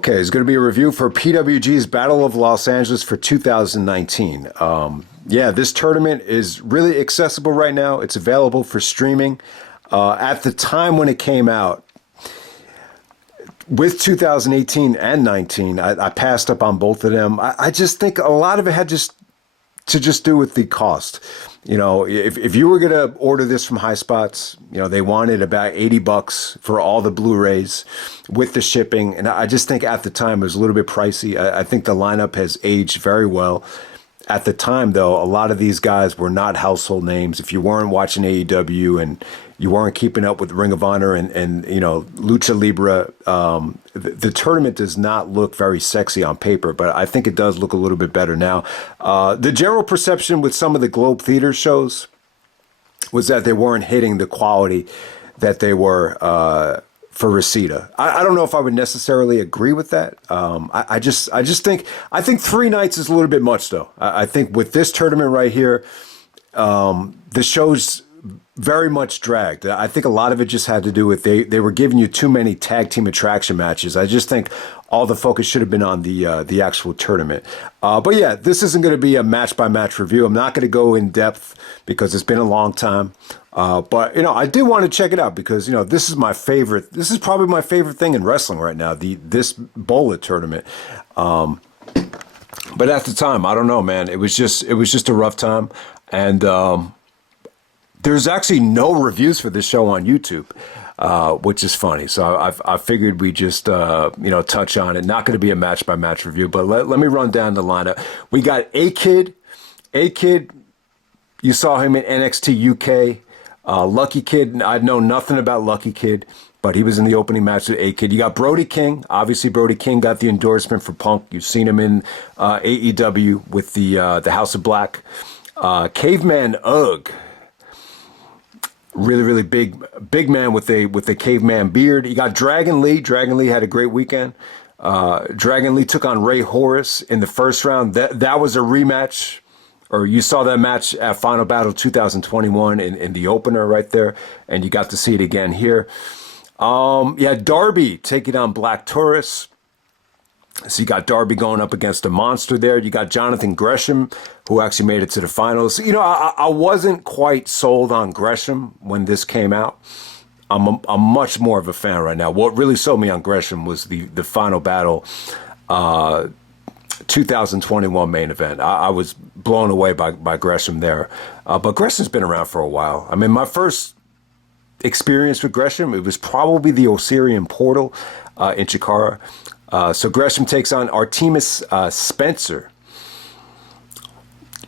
Okay, it's going to be a review for PWG's Battle of Los Angeles for 2019. Yeah, this tournament is really accessible right now. It's available for streaming. At the time when it came out, with 2018 and 19, I passed up on both of them. I just think a lot of it had to do with the cost. You know, if you were going to order this from High Spots, you know, they wanted about $80 for all the Blu-rays with the shipping. And I just think at the time it was a little bit pricey. I think the lineup has aged very well. At the time, though, a lot of these guys were not household names. If you weren't watching AEW and you weren't keeping up with Ring of Honor and you know, Lucha Libre, the tournament does not look very sexy on paper, but I think it does look a little bit better now. The general perception with some of the Globe Theater shows was that they weren't hitting the quality that they were for Reseda. I don't know if I would necessarily agree with that. I think 3 nights is a little bit much, though. I think with this tournament right here, the show's very much dragged. I think a lot of it just had to do with they were giving you too many tag team attraction matches. I just think all the focus should have been on the actual tournament. But yeah, this isn't going to be a match by match review. I'm not going to go in depth because it's been a long time. But you know, I did want to check it out because you know this is my favorite. This is probably my favorite thing in wrestling right now. This Bola tournament. But at the time, I don't know, man. It was just a rough time, and there's actually no reviews for this show on YouTube, which is funny. So I figured we just you know, touch on it. Not going to be a match by match review, but let me run down the lineup. We got A-Kid. A-Kid, you saw him in NXT UK. Lucky Kid, I know nothing about Lucky Kid, but he was in the opening match with A-Kid. You got Brody King. Obviously, Brody King got the endorsement for Punk. You've seen him in AEW with the House of Black. Caveman Ugg. Really big man with a caveman beard. You got Dragon Lee. Dragon Lee had a great weekend. Dragon Lee took on Rey Horus in the first round. That was a rematch, or you saw that match at Final Battle 2021 in the opener right there, and you got to see it again here. Yeah, Darby taking on Black Taurus. So you got Darby going up against a monster there. You got Jonathan Gresham, who actually made it to the finals. You know, I wasn't quite sold on Gresham when this came out. I'm much more of a fan right now. What really sold me on Gresham was the Final Battle 2021 main event. I was blown away by Gresham there. But Gresham's been around for a while. I mean, my first experience with Gresham, it was probably the Osirian Portal in Chikara. So Gresham takes on Artemis Spencer.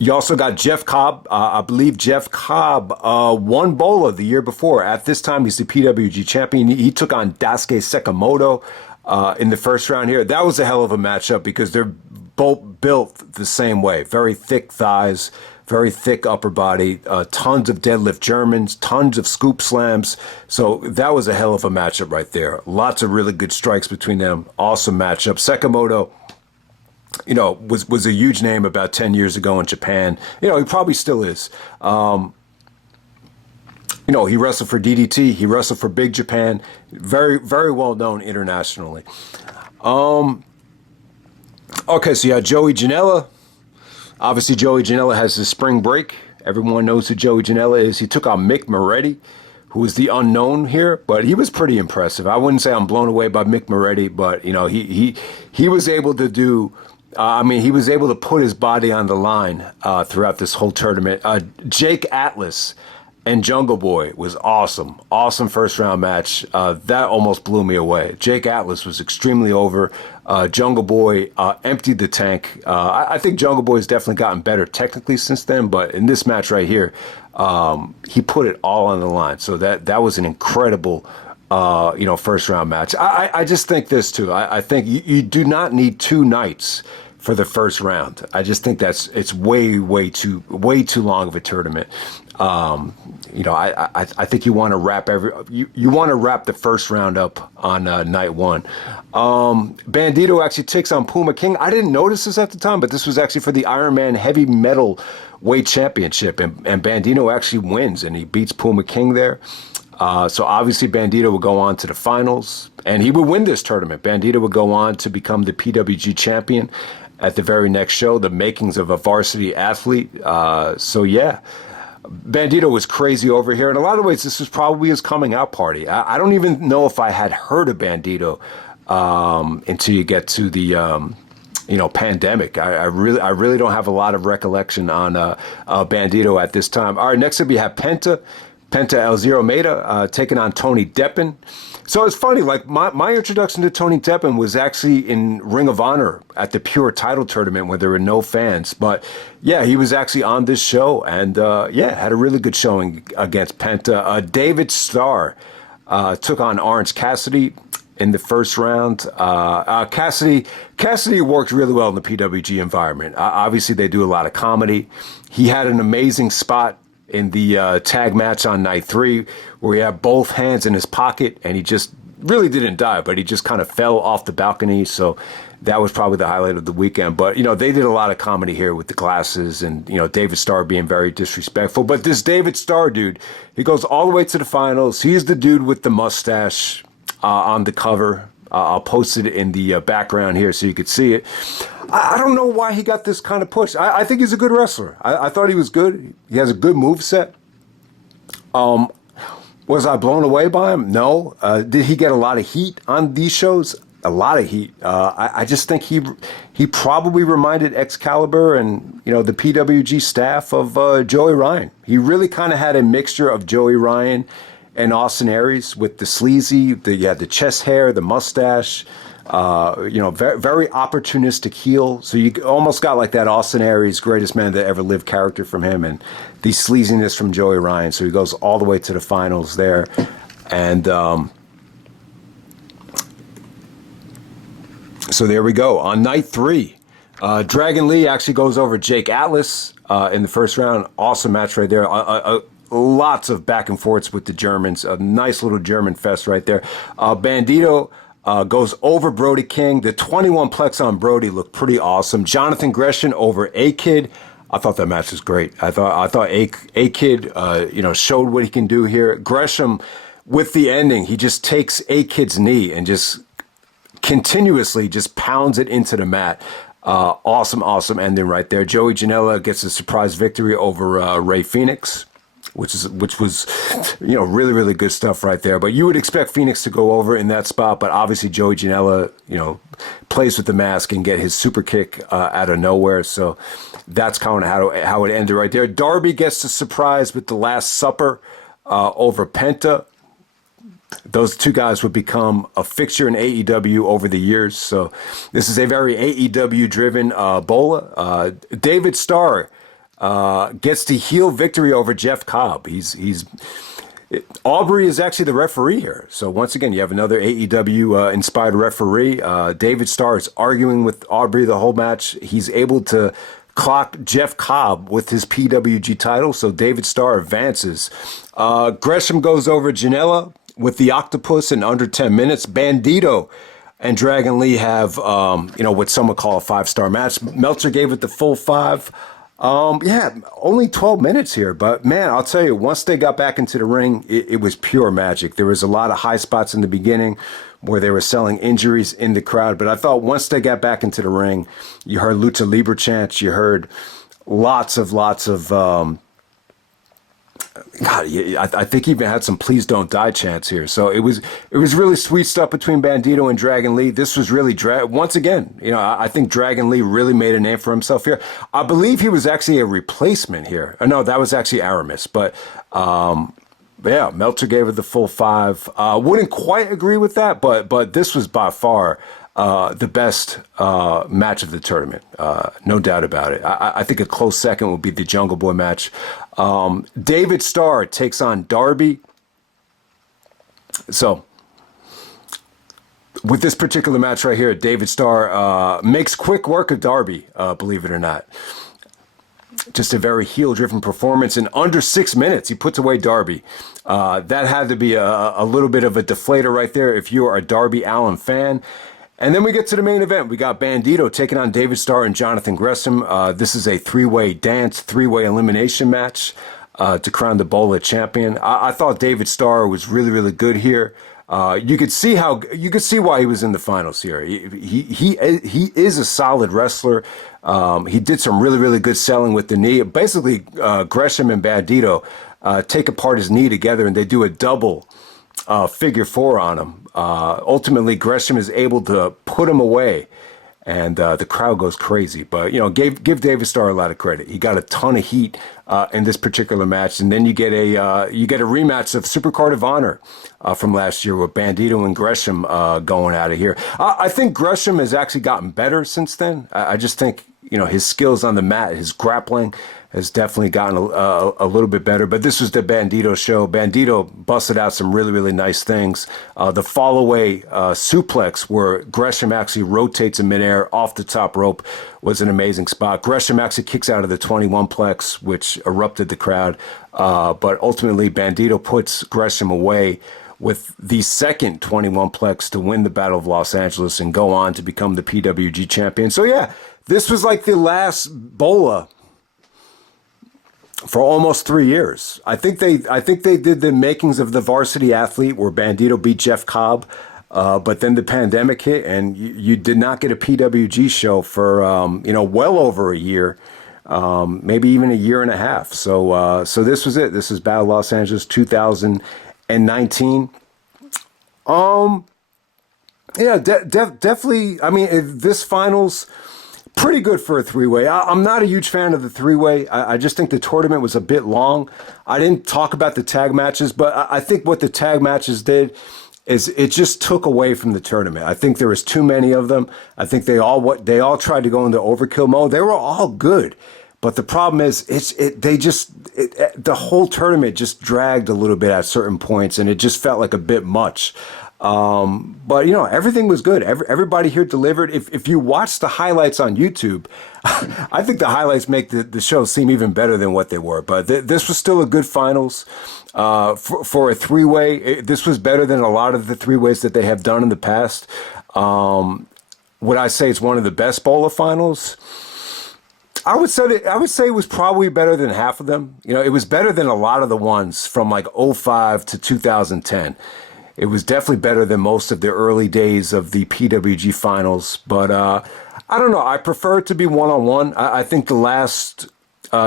You also got Jeff Cobb. I believe Jeff Cobb won Bola the year before. At this time, he's the PWG champion. He took on Daisuke Sekimoto in the first round here. That was a hell of a matchup because they're both built the same way. Very thick thighs, very thick upper body, tons of deadlift Germans, tons of scoop slams. So that was a hell of a matchup right there. Lots of really good strikes between them. Awesome matchup. Sekimoto, you know, was a huge name about 10 years ago in Japan. You know, he probably still is. You know, he wrestled for DDT. He wrestled for Big Japan. Very well known internationally. Okay, so you had Joey Janela. Obviously, Joey Janela has his spring break. Everyone knows who Joey Janela is. He took on Mick Moretti, who is the unknown here, but he was pretty impressive. I wouldn't say I'm blown away by Mick Moretti, but you know, he was able to do. I mean, he was able to put his body on the line throughout this whole tournament. Jake Atlas and Jungle Boy was awesome. Awesome first round match. That almost blew me away. Jake Atlas was extremely over. Jungle Boy emptied the tank. I think Jungle Boy has definitely gotten better technically since then, but in this match right here, he put it all on the line. So that was an incredible you know, first round match. I just think this too. I think you do not need 2 nights for the first round. I just think it's way too long of a tournament. You know, I think you want to wrap you want to wrap the first round up on night 1. Bandido actually takes on Puma King. I didn't notice this at the time, but this was actually for the Iron Man Heavy Metal Weight Championship, and Bandido actually wins and he beats Puma King there. So obviously Bandido would go on to the finals, and he would win this tournament. Bandido would go on to become the PWG champion at the very next show, the makings of a varsity athlete. So yeah, Bandido was crazy over here. In a lot of ways, this was probably his coming out party. I don't even know if I had heard of Bandido until you get to the pandemic. I really don't have a lot of recollection on Bandido at this time. All right, next up we have Penta El Zero Meta taking on Tony Deppin. So it's funny, like my introduction to Tony Deppin was actually in Ring of Honor at the Pure title tournament where there were no fans. But yeah, he was actually on this show and had a really good showing against Penta. David Starr took on Orange Cassidy in the first round. Cassidy worked really well in the PWG environment. Obviously, they do a lot of comedy. He had an amazing spot in the tag match on night 3 where he had both hands in his pocket and he just really didn't die, but he just kind of fell off the balcony. So that was probably the highlight of the weekend. But, they did a lot of comedy here with the glasses and, David Starr being very disrespectful. But this David Starr dude, he goes all the way to the finals. He's the dude with the mustache on the cover. I'll post it in the background here so you could see it. I don't know why he got this kind of push. I think he's a good wrestler. I thought he was good. He has a good moveset. Was I blown away by him? No. Did he get a lot of heat on these shows? A lot of heat. I just think he probably reminded Excalibur and the PWG staff of Joey Ryan. He really kind of had a mixture of Joey Ryan and Austin Aries with the sleazy, the chest hair, the mustache, very, very opportunistic heel. So you almost got like that Austin Aries, greatest man that ever lived character from him, and the sleaziness from Joey Ryan. So he goes all the way to the finals there. And so there we go. On night 3, Dragon Lee actually goes over Jake Atlas in the first round. Awesome match right there. Lots of back and forths with the Germans. A nice little German fest right there. Bandido goes over Brody King. The 21 plex on Brody looked pretty awesome. Jonathan Gresham over A-Kid. I thought that match was great. I thought A-Kid, showed what he can do here. Gresham, with the ending, he just takes A-Kid's knee and just continuously just pounds it into the mat. Awesome ending right there. Joey Janela gets a surprise victory over Rey Fenix, which was really, really good stuff right there. But you would expect Fenix to go over in that spot, but obviously Joey Janela, plays with the mask and get his super kick out of nowhere. So that's kind of how it ended right there. Darby gets the surprise with the Last Supper over Penta. Those two guys would become a fixture in AEW over the years. So this is a very AEW-driven Bola. David Starr gets the heel victory over Jeff Cobb. Aubrey is actually the referee here. So once again, you have another AEW-inspired referee. David Starr is arguing with Aubrey the whole match. He's able to clock Jeff Cobb with his PWG title. So David Starr advances. Gresham goes over Janela with the octopus in under 10 minutes. Bandido and Dragon Lee have, what some would call a 5-star match. Meltzer gave it the full 5. Only 12 minutes here. But, man, I'll tell you, once they got back into the ring, it was pure magic. There was a lot of high spots in the beginning where they were selling injuries in the crowd. But I thought once they got back into the ring, you heard Lucha Libre chants. You heard lots of God, I think he even had some "Please Don't Die" chants here. So it was really sweet stuff between Bandido and Dragon Lee. This was really once again, I think Dragon Lee really made a name for himself here. I believe he was actually a replacement here. No, that was actually Aramis. But Meltzer gave it the full 5. Wouldn't quite agree with that, but this was by far the best match of the tournament. No doubt about it. I think a close second would be the Jungle Boy match. David Starr takes on Darby. So with this particular match right here, David Starr makes quick work of Darby, believe it or not. Just a very heel-driven performance. In under 6 minutes, he puts away Darby. That had to be a little bit of a deflator right there if you are a Darby Allin fan. And then we get to the main event. We got Bandido taking on David Starr and Jonathan Gresham. This is a 3-way dance, 3-way elimination match. to crown the Bola champion. I thought David Starr was really, really good here. You could see why he was in the finals here. He is a solid wrestler. He did some really, really good selling with the knee. Basically, Gresham and Bandido take apart his knee together and they do a double figure four on him. Ultimately, Gresham is able to put him away, and the crowd goes crazy. But give David Starr a lot of credit. He got a ton of heat in this particular match, and then you get a rematch of Supercard of Honor from last year with Bandido and Gresham going out of here. I think Gresham has actually gotten better since then. I just think his skills on the mat, his grappling has definitely gotten a little bit better. But this was the Bandido show. Bandido busted out some really, really nice things. The fall-away suplex where Gresham actually rotates in midair off the top rope was an amazing spot. Gresham actually kicks out of the 21-plex, which erupted the crowd. But ultimately, Bandido puts Gresham away with the second 21-plex to win the Battle of Los Angeles and go on to become the PWG champion. So, yeah, this was like the last Bola for almost 3 years. I think they did the makings of the Varsity Athlete where Bandido beat Jeff Cobb, but then the pandemic hit and you did not get a PWG show for well over a year, maybe even a year and a half. So this was it. This is Battle of Los Angeles 2019. Definitely. I mean, this finals, pretty good for a three-way. I'm not a huge fan of the three-way. I just think the tournament was a bit long. I didn't talk about the tag matches, but I think what the tag matches did is it just took away from the tournament. I think there was too many of them. I think they all tried to go into overkill mode. They were all good, but the problem is the whole tournament just dragged a little bit at certain points, and it just felt like a bit much. But everything was good. Everybody here delivered. If you watch the highlights on YouTube, I think the highlights make the show seem even better than what they were. But this was still a good finals for a three-way. This was better than a lot of the three-ways that they have done in the past. Would I say it's one of the best Bola finals? I would say it was probably better than half of them. It was better than a lot of the ones from like 2005 to 2010. It was definitely better than most of the early days of the PWG finals. But I don't know. I prefer it to be one-on-one. I think the last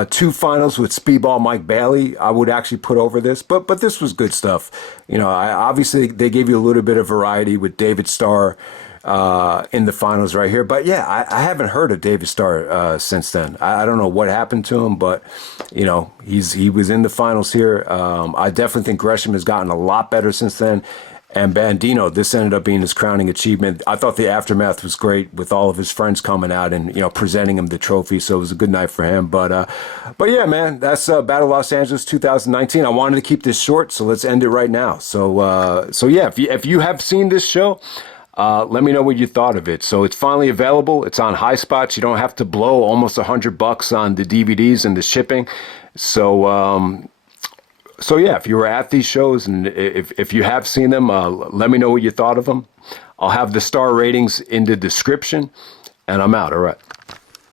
two finals with Speedball Mike Bailey, I would actually put over this. But this was good stuff. Obviously they gave you a little bit of variety with David Starr in the finals right here. But yeah, I haven't heard of David Starr since then. I don't know what happened to him, but he was in the finals here. I definitely think Gresham has gotten a lot better since then. And Bandido, this ended up being his crowning achievement. I thought the aftermath was great with all of his friends coming out and presenting him the trophy. So it was a good night for him. But yeah, man, that's Battle Los Angeles 2019. I wanted to keep this short, so let's end it right now. So yeah, if you have seen this show, let me know what you thought of it. So it's finally available. It's on High Spots. You don't have to blow almost $100 on the DVDs and the shipping. So yeah, if you were at these shows and if you have seen them, let me know what you thought of them. I'll have the star ratings in the description, and I'm out. All right.